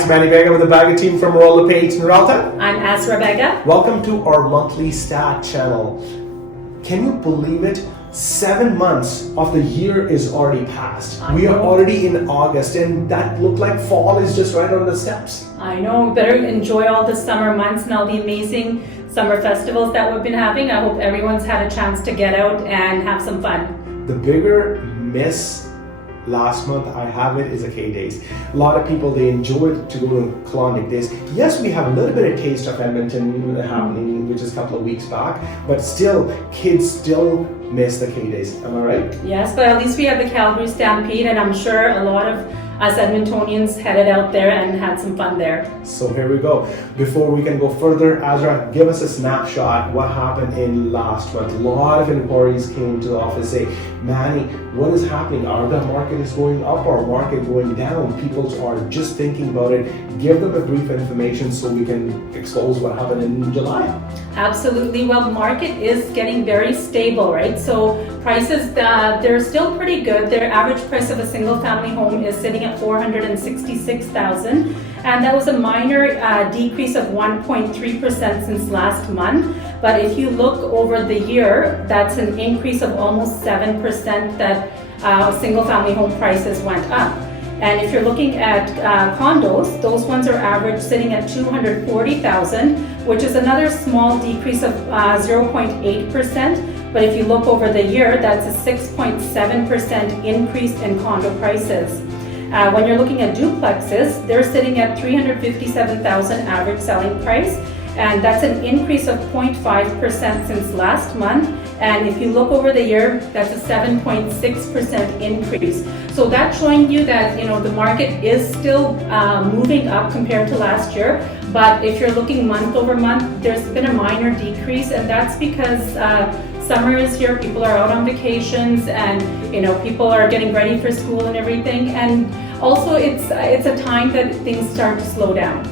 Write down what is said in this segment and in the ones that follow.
it's Manny Bagga with the Bagga team from Rolla Page in Ralta. I'm Azra Bagga. Welcome to our monthly stat channel. Can you believe it? 7 months of the year is already passed. We are already in August, and that looked like fall is just right on the steps. I know, we better enjoy all the summer months and all the amazing summer festivals that we've been having. I hope everyone's had a chance to get out and have some fun. The bigger miss last month, I have it, is a K-Days. A lot of people, they enjoyed to go to Colonic Days. Yes, we have a little bit of taste of Edmonton happening, which is a couple of weeks back, but still, kids still miss the K-Days. Am I right? Yes, but at least we had the Calgary Stampede, and I'm sure a lot of us Edmontonians headed out there and had some fun there. So here we go. Before we can go further, Azra, give us a snapshot. What happened in last month? A lot of inquiries came to the office say, Manny, what is happening? Are the market is going up or market going down? People are just thinking about it. Give them a brief information so we can expose what happened in July. Absolutely. Well, the market is getting very stable, right? So prices, they're still pretty good. Their average price of a single family home is sitting at $466,000, and that was a minor decrease of 1.3% since last month. But if you look over the year, that's an increase of almost 7% that single family home prices went up. And if you're looking at condos, those ones are average sitting at $240,000, which is another small decrease of 0.8%. But if you look over the year, that's a 6.7% increase in condo prices. When you're looking at duplexes, they're sitting at $357,000 average selling price, and that's an increase of 0.5% since last month. And if you look over the year, that's a 7.6% increase. So that's showing you that, you know, the market is still moving up compared to last year. But if you're looking month over month, there's been a minor decrease, and that's because summer is here, people are out on vacations, and you know, people are getting ready for school and everything. And also it's a time that things start to slow down.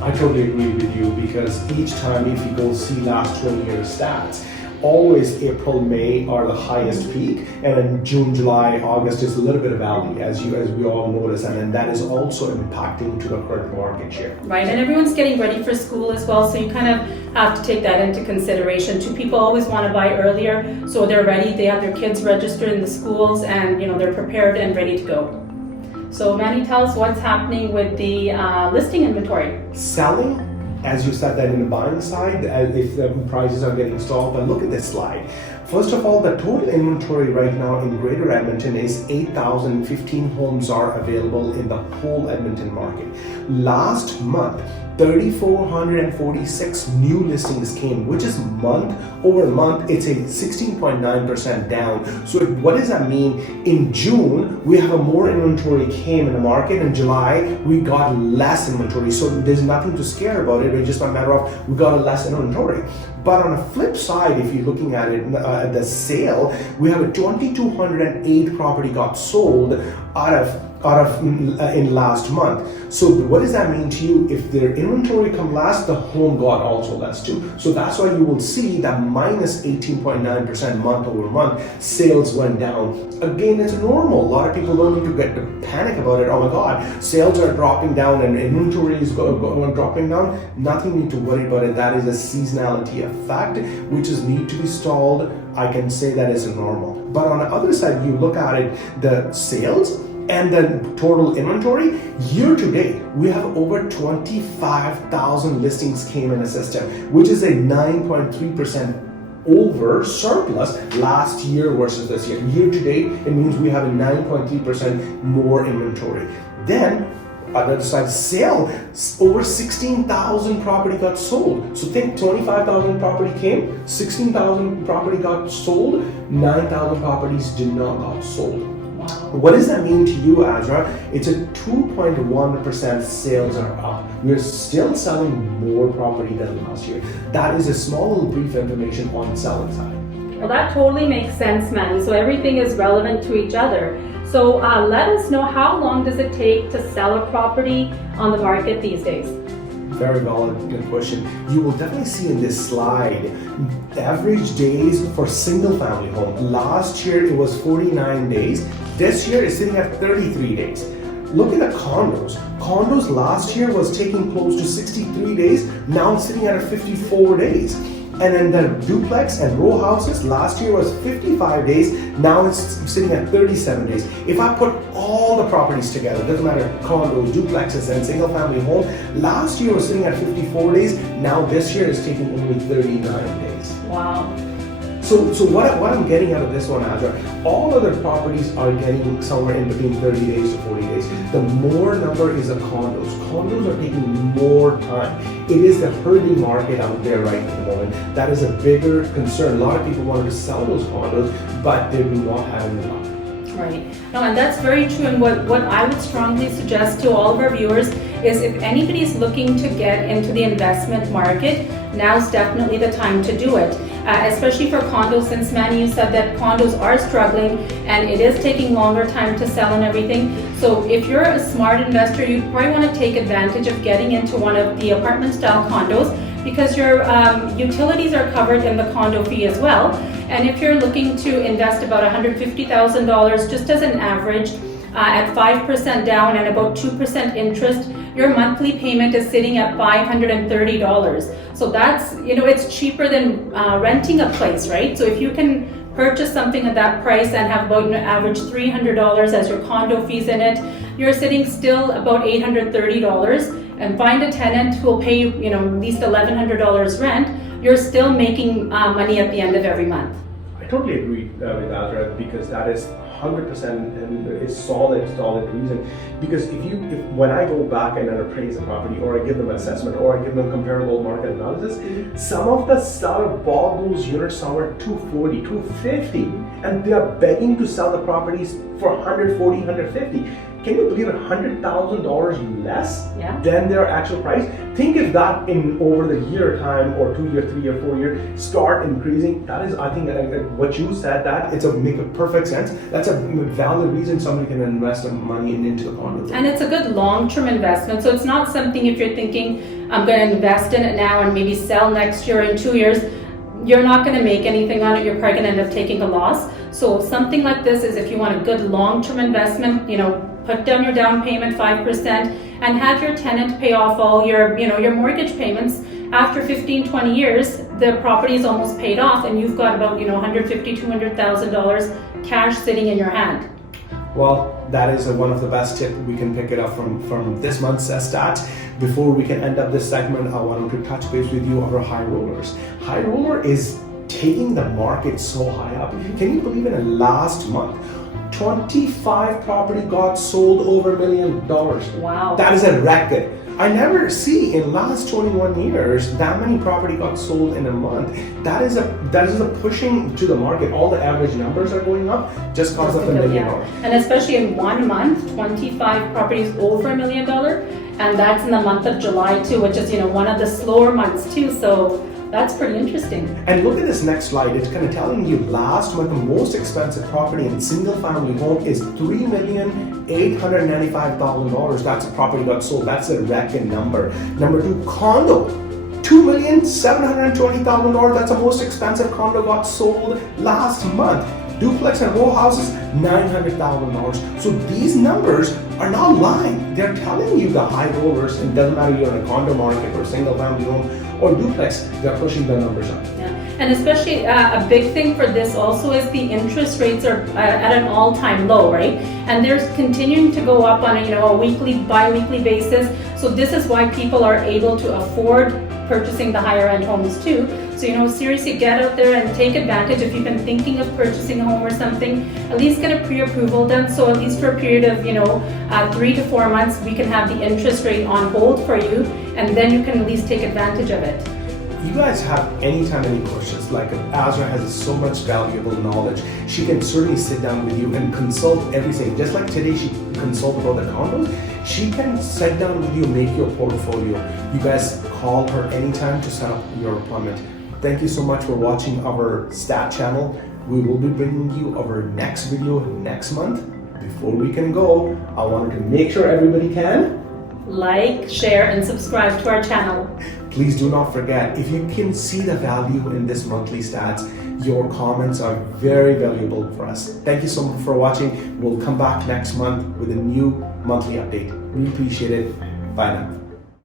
I totally agree with you, because each time if you go see last 20 years stats, always April, May are the highest peak, and then June, July, August is a little bit of valley, as we all notice, and then that is also impacting to the current market share. Right, and everyone's getting ready for school as well, so you kind of have to take that into consideration. Two people always want to buy earlier, so they're ready, they have their kids registered in the schools, and you know, they're prepared and ready to go. So Manny, tell us what's happening with the listing inventory. Selling, as you said, that in the buying side, if the prices are getting stalled, but look at this slide. First of all, the total inventory right now in Greater Edmonton is 8,015 homes are available in the whole Edmonton market. Last month, 3,446 new listings came, which is month over month, it's a 16.9% down. So what does that mean? In June, we have a more inventory came in the market. In July, we got less inventory. So there's nothing to scare about it. It's just a matter of we got a less inventory. But on the flip side, if you're looking at it, the sale, we have a 2,208 property got sold out of in last month. So what does that mean to you? If their inventory come last, the home got also less too. So that's why you will see that minus 18.9% month over month sales went down. Again, it's normal. A lot of people don't need to get to panic about it. Oh my God, sales are dropping down and inventory is dropping down. Nothing need to worry about it. That is a seasonality effect, which is need to be stalled. I can say that is normal. But on the other side, you look at it, the sales and the total inventory, year to date, we have over 25,000 listings came in the system, which is a 9.3% over surplus last year versus this year. Year to date, it means we have a 9.3% more inventory. Then, on the other side, sale, over 16,000 property got sold. So think 25,000 property came, 16,000 property got sold, 9,000 properties did not got sold. What does that mean to you, Azra? It's a 2.1% sales are up. We're still selling more property than last year. That is a small little brief information on the selling side. Well, that totally makes sense, Manny. So everything is relevant to each other. So let us know, how long does it take to sell a property on the market these days? Very valid question. You will definitely see in this slide average days for single family home. Last year it was 49 days. This year it's sitting at 33 days. Look at the condos. Condos last year was taking close to 63 days. Now it's sitting at 54 days. And then the duplex and row houses last year was 55 days. Now it's sitting at 37 days. If I put all the properties together, doesn't matter, condos, duplexes, and single family home, last year was sitting at 54 days. Now this year is taking only 39 days. Wow. So what I'm getting out of this one, Azra, all other properties are getting somewhere in between 30 days to 40 days. The more number is of condos. Condos are taking more time. It is the hurting market out there right at the moment. That is a bigger concern. A lot of people wanted to sell those condos, but they do not have any luck. Right. No, and that's very true. And what I would strongly suggest to all of our viewers is if anybody's looking to get into the investment market, now's definitely the time to do it. Especially for condos, since Manny, you said that condos are struggling and it is taking longer time to sell and everything. So if you're a smart investor, you probably want to take advantage of getting into one of the apartment style condos because your utilities are covered in the condo fee as well. And if you're looking to invest about $150,000 just as an average at 5% down and about 2% interest, your monthly payment is sitting at $530. So that's, it's cheaper than renting a place, right? So if you can purchase something at that price and have about an average $300 as your condo fees in it, you're sitting still about $830, and find a tenant who will pay you, at least $1,100 rent, you're still making money at the end of every month. I totally agree with Azra because that is 100% and is solid reason. Because when I go back and appraise a property, or I give them an assessment, or I give them comparable market analysis, some of the seller bought those units somewhere $240, $250, and they are begging to sell the properties for $140, $150. Can you believe $100,000 less than their actual price? Think if that in over the year time, or 2 year, 3 year, 4 year, start increasing. That is, I think, what you said, that make a perfect sense. That's a valid reason somebody can invest some money into the condo. And it's a good long-term investment. So it's not something, if you're thinking, I'm going to invest in it now and maybe sell next year in 2 years, you're not going to make anything on it. You're probably going to end up taking a loss. So something like this is, if you want a good long-term investment, put down your down payment 5% and have your tenant pay off all your mortgage payments. After 15-20 years, the property is almost paid off and you've got about $150,000 $200,000 cash sitting in your hand. Well, that is one of the best tips we can pick it up from this month's stats. Before we can end up this segment, I wanted to touch base with you over high rollers. High roller is taking the market so high up. Can you believe in the last month, 25 property got sold over $1 million. Wow. That is a record. I never see in last 21 years that many property got sold in a month. That is a pushing to the market. All the average numbers are going up just because of the $1 million. And especially in 1 month, 25 properties over $1 million, and that's in the month of July too, which is one of the slower months too. So that's pretty interesting. And look at this next slide. It's kind of telling you last month the most expensive property in single family home is $3,895,000. That's a property got sold. That's a record number. Number 2, condo. $2,720,000. That's the most expensive condo got sold last month. Duplex and row houses, $900,000. So these numbers are not lying. They're telling you the high rollers, and it doesn't matter if you're in a condo market or single family home or duplex, they're pushing the numbers up. Yeah. And especially a big thing for this also is the interest rates are at an all-time low, right? And they're continuing to go up on a weekly, bi-weekly basis. So this is why people are able to afford purchasing the higher end homes too. So seriously get out there and take advantage. If you've been thinking of purchasing a home or something, at least get a pre-approval done. So at least for a period of 3 to 4 months, we can have the interest rate on hold for you, and then you can at least take advantage of it. You guys have any questions, like Azra has so much valuable knowledge. She can certainly sit down with you and consult everything. Just like today she consulted about the condos, she can sit down with you, make your portfolio. You guys call her anytime to set up your appointment. Thank you so much for watching our stat channel. We will be bringing you our next video next month. Before we can go, I wanted to make sure everybody can like, share, and subscribe to our channel. Please do not forget, if you can see the value in this monthly stats, Your comments are very valuable for us. Thank you so much for watching. We'll come back next month with a new monthly update. We appreciate it. Bye now.